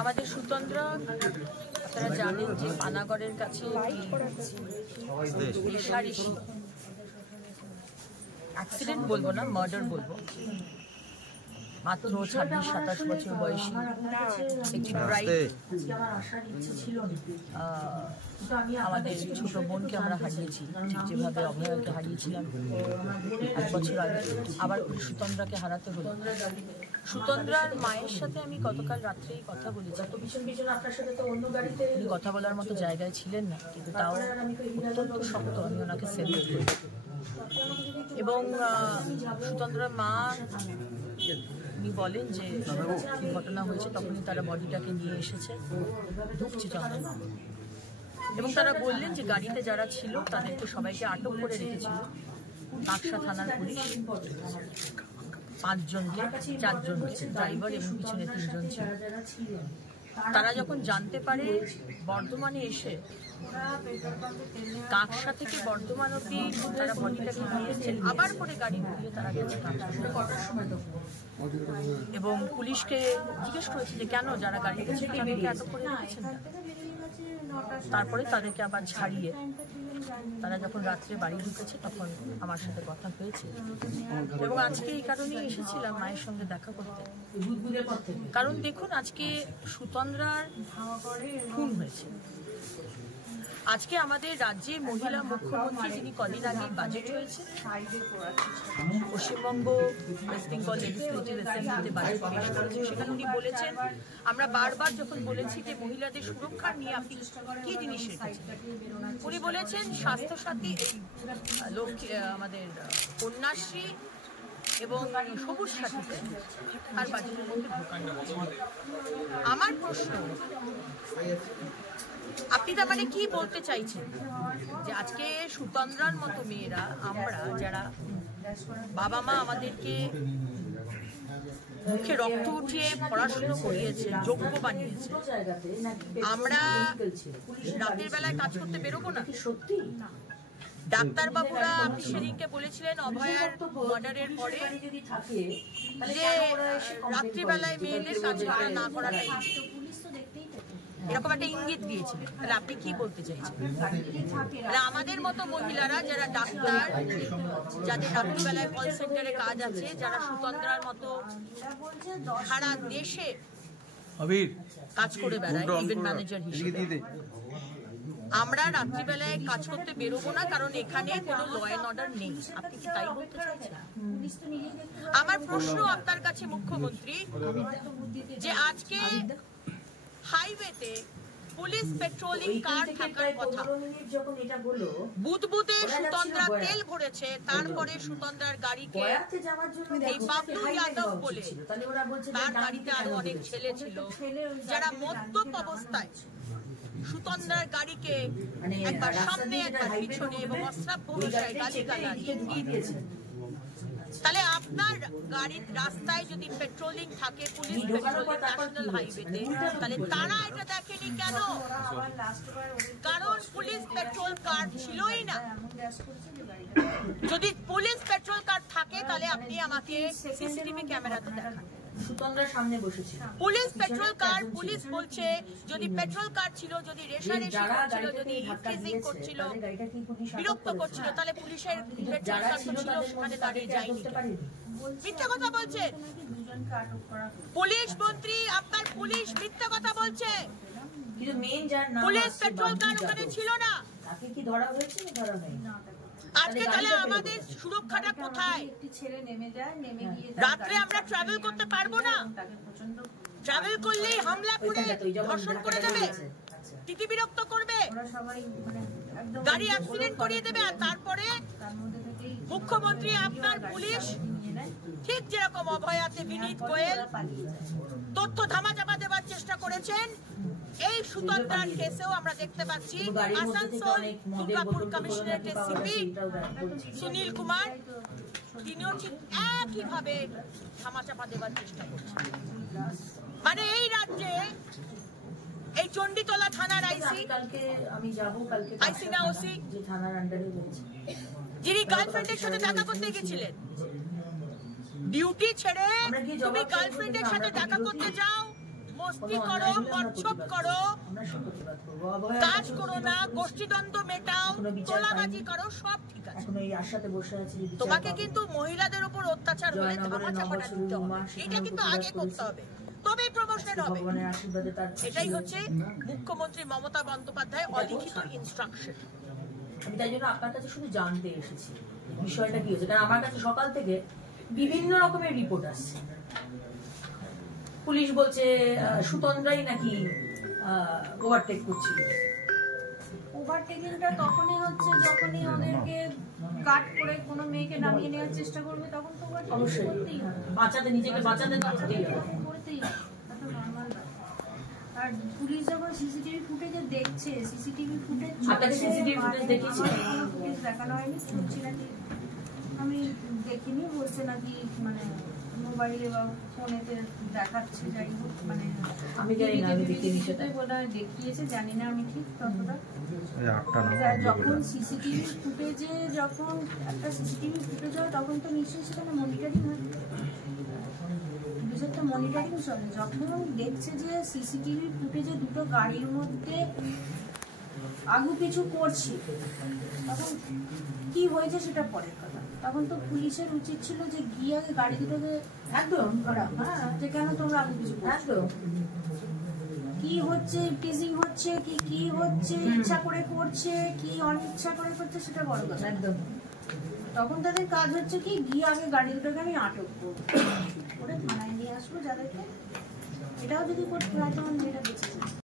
আমাদের সুতন্দ্রা আপনারা জানেন যে পানাগড়ের কাছে অ্যাক্সিডেন্ট বলবো না, মার্ডার বলবো। মাত্র 26-27 বছর বয়সী একটি ব্রাইড, আমাদের ছোট বোনকে আমরা হারিয়েছি, ঠিক যেভাবে অভয়াকে হারিয়েছিলাম 1 বছর আগে, আবার সুতন্দ্রাকে হারাতে হলো। সুতন্দ্রার মায়ের সাথে আমি গতকাল রাত্রেই কথা বলেছি। উনি কথা বলার মতো জায়গায় ছিলেন না, কিন্তু তাও অত্যন্ত শক্ত আমি ওনাকে সেলিউট করি। এবং সুতন্দ্রার মা উনি বলেন যে কি ঘটনা হয়েছে, তখনই তারা বডিটাকে নিয়ে এসেছে, ঢুকছে চন্দন। এবং তারা বললেন যে গাড়িতে যারা ছিল তাদেরকে সবাইকে আটক করে রেখেছিল কাকসা থানার পুলিশ, 5 জনকে, 4 জন ড্রাইভার এবং পিছনে 3 জন ছিল। তারা যখন জানতে পারে বর্ধমানে এসে কাকসা থেকে বর্ধমান অব্দি তারা বডিটাকে নিয়ে এসেছে, আবার করে গাড়ি ঘুরিয়ে তারা গেছে এবং পুলিশকে জিজ্ঞেস করেছে যে কেন যারা গাড়িতে ছিল তাদেরকে আটক করে রেখেছেন। তারপরে তাদেরকে আবার ছাড়িয়ে তারা যখন রাত্রে বাড়ি ঢুকেছে তখন আমার সাথে কথা হয়েছে। এবং আজকে এই কারণেই এসেছিলাম মায়ের সঙ্গে দেখা করতে, কারণ দেখুন আজকে সুতন্দ্রার খুন হয়েছে। আজকে আমাদের রাজ্যের মহিলা মুখ্যমন্ত্রী, যিনি কদিন আগে বাজেট হয়েছে, পশ্চিমবঙ্গ ওয়েস্ট বেঙ্গল লেজিসলেটিভ অ্যাসেম্বলিতে বাজেট পেশ করেছে, সেখানে উনি বলেছেন, আমরা বারবার যখন বলেছি যে মহিলাদের সুরক্ষা নিয়ে আপনি কি জিনিস রেখেছেন, উনি বলেছেন স্বাস্থ্যসাথী, লক্ষ্মী, আমাদের কন্যাশ্রী এবং সবুজ সাথীতে আর বাজেটের মধ্যে ঢোকানো আছে। আমার প্রশ্ন, আপনি তার মানে কি বলতে চাইছেন যে আজকে সুতন্দ্রার মতো মেয়েরা, আমরা যারা বাবা মা আমাদেরকে মুখে রক্ত উঠিয়ে পড়াশুনো করিয়েছে, যোগ্য বানিয়েছে, আমরা রাতের বেলায় কাজ করতে বেরোবো না? ডাক্তারবাবুরা আপনি সেদিনকে বলেছিলেন অভয়ার মার্ডারের পরে যে রাত্রিবেলায় মেয়েদের কাজ করা না করাটাই, এরকম একটা ইঙ্গিত দিয়েছিলেন। তাহলে আপনি কি বলতে চাইছেন? তাহলে আমাদের মতো মহিলারা যারা ডাক্তার, যাদের রাত্রিবেলায় কল সেন্টারে কাজ আছে, যারা সুতন্দ্রার মতো সারা দেশে কাজ করে বেড়ায় ইভেন্ট ম্যানেজার হিসেবে, আমরা রাত্রিবেলায় কাজ করতে বেরোবো না কারণ এখানে কোনো ল অ্যান্ড অর্ডার নেই। আপনি কি তাই বলতে চাইছেন? আমার প্রশ্ন আপনার কাছে মুখ্যমন্ত্রী, যে আজকে হাইওয়েতে পুলিশ পেট্রোলিং কার থাকার কথা, বুদবুদে সুতন্দ্রা তেল ভরেছে, তারপরে সুতন্দ্রার গাড়িকে এই বাবলু যাদব বলে, তার গাড়িতে আরো অনেক ছেলে ছিল যারা মদ্যপ অবস্থায় সুতন্দ্রার গাড়িকে একবার সামনে একবার পিছনে এবং অশ্রাব্য ভাষায় গালিগালাজ দিয়েছে। তাহলে আপনার গাড়ির রাস্তায় যদি পেট্রোলিং থাকে, পুলিশ পেট্রোলিং ন্যাশনাল হাইওয়েতে, তাহলে তারা এটা দেখেনি কেন? কারণ পুলিশ পেট্রোল কার ছিলই না। যদি পুলিশ পেট্রোল কার থাকে তাহলে আপনি আমাকে সিসিটিভি ক্যামেরাতে দেখান। সুতন্দ্রার সামনে বসেছিল পুলিশ পেট্রোল কার, পুলিশ বলছে যদি পেট্রোল কার ছিল, যদি রেশারেশি করছিল, যদি ইনফ্রিজিং করছিল, বিরক্ত করছিল, তাহলে পুলিশের পেট্রোল কার ছিল, সেখানে দাঁড়িয়ে যায়নি। মিথ্যা কথা বলছে পুলিশ মন্ত্রী, আপনার পুলিশ মিথ্যা কথা বলছে। পুলিশ পেট্রোল কার ওখানে ছিল না। কি ধরা হয়েছে? ধরা হয়নি। আজকে তাহলে আমাদের সুরক্ষাটা কোথায়? রাত্রে আমরা ট্রাভেল করতে পারবো না? ট্রাভেল করলেই হামলা করে, ধর্ষণ করে দেবে, তিতি বিরক্ত করবে, গাড়ি অ্যাক্সিডেন্ট করিয়ে দেবে। আর তারপরে মুখ্যমন্ত্রী, আপনার পুলিশ ঠিক যেরকম অভয়াতে বিনীত গোয়েল তথ্য ধামাচাপা দেওয়ার চেষ্টা করেছেন, এই সুতন্দ্রার কেসেও আমরা দেখতে পাচ্ছি আসানসোল দুর্গাপুর কমিশনারেটের সিপি সুনীল কুমার, তিনিও ঠিক একইভাবে ধামাচাপা দেওয়ার চেষ্টা করছেন। মানে এই রাজ্যে এই চণ্ডীতলা থানার আইসি, আইসি না ওসি, যিনি গার্লফ্রেন্ডের সাথে দেখা করতে গেছিলেন, ডিউটি ছেড়ে তুমি গার্লফ্রেন্ডের সাথে দেখা করতে যাও, মস্তি করো, মচ্ছপ করো, কাজ করো না, গোষ্ঠীদ্বন্দ্ব মেটাও, তোলাবাজি করো, সব ঠিক আছে। তোমাকে কিন্তু মহিলাদের উপর অত্যাচার হলে ধামাচাপাটা দিতে হবে, এটা কিন্তু আগে করতে হবে, তবেই প্রমোশন হবে। এটাই হচ্ছে মুখ্যমন্ত্রী মমতা বন্দ্যোপাধ্যায় অলিখিত ইনস্ট্রাকশন। আমি তাই জন্য আপনার কাছে শুধু জানতে এসেছি বিষয়টা কি হচ্ছে, কারণ আমার কাছে সকাল থেকে বিভিন্ন রকমের রিপোর্ট আসছে। পুলিশ বলছে সুতন্দ্রাই নাকি ওভারটেক করছিল। ওভারটেকিংটা তখনই হচ্ছে যখনই ওদেরকে কাট করে কোনো মেয়েকে নামিয়ে নেওয়ার চেষ্টা করবে, তখন তো অবশ্যই করতেই হবে, বাঁচাতে, নিজেকে বাঁচাতে করতেই হবে। আর পুলিশ যখন সিসিটিভি ফুটেজে দেখছে, সিসিটিভি ফুটেজ আপনাকে সিসিটিভি ফুটেজ দেখিয়েছি, কোনো ফুটেজ দেখানো হয়নি, শুনছি নাকি আমি দেখিনি, বলছে নাকি মানে মোবাইলে বা ফোনেতে দেখাচ্ছে, যাই হোক মানে আমি জানি না, আমি দেখিনি সেটা। বোধহয় দেখিয়েছে, জানি না আমি ঠিক ততটা। যখন সিসিটিভি ফুটেজে, যখন একটা সিসিটিভি ফুটেজ হয় তখন তো নিশ্চয়ই সেখানে মনিটরিং হয়, একটা মনিটরিং চলে। যখন দেখছে যে সিসিটিভি ফুটেজে দুটো গাড়ির মধ্যে আগু পিছু করছে, তখন কি হয়েছে সেটা পরের কথা। তখন তো পুলিশের উচিত ছিল যে গিয়ে আগে গাড়ি দুটোকে একদম ধরা, হ্যাঁ, যে কেন তোমরা আগু পিছু করছো, কি হচ্ছে, টিজিং হচ্ছে কি হচ্ছে, ইচ্ছা করে করছে কি অনিচ্ছা করে করছে, সেটা বড় কথা। একদম তখন তাদের কাজ হচ্ছে কি গিয়ে আগে গাড়ি দুটোকে আমি আটক করবো, করে থানায় নিয়ে আসবো যাদেরকে। এটাও যদি করতে হয় তখন মেয়েটা বেঁচে যায়।